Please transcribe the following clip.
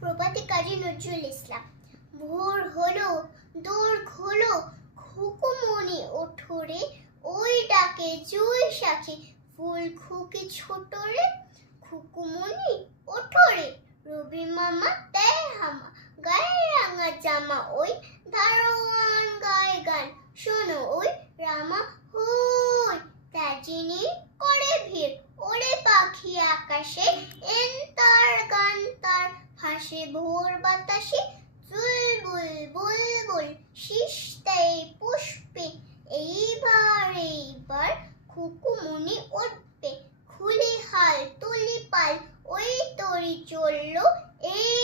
প্রভাতে কাজী নজরুল ইসলাম। ভোর হলো, দোর খোলো, খুকুমনি ওঠরে, ওই ডাকে জুই সাথে ফুল খুকি ছোটরে। খুকুমনি ওঠরে, রবি মামা দেয় হামা, গায়ে রাঙা জামা, ওই দারোয়ান গায়ে গান, শোনো ওই রামা হই, তাজিনী করে ভিড়, ওরে পাখি আকাশে, এন তার গান তার ভাসে ভোর বাতাসে, বুলবুল বুলবুল শীষ দেয় পুষ্পে, এইবার খুকুমনি উঠবে, খুলি হাল তুলি পাল, ওই তরি চললো, এই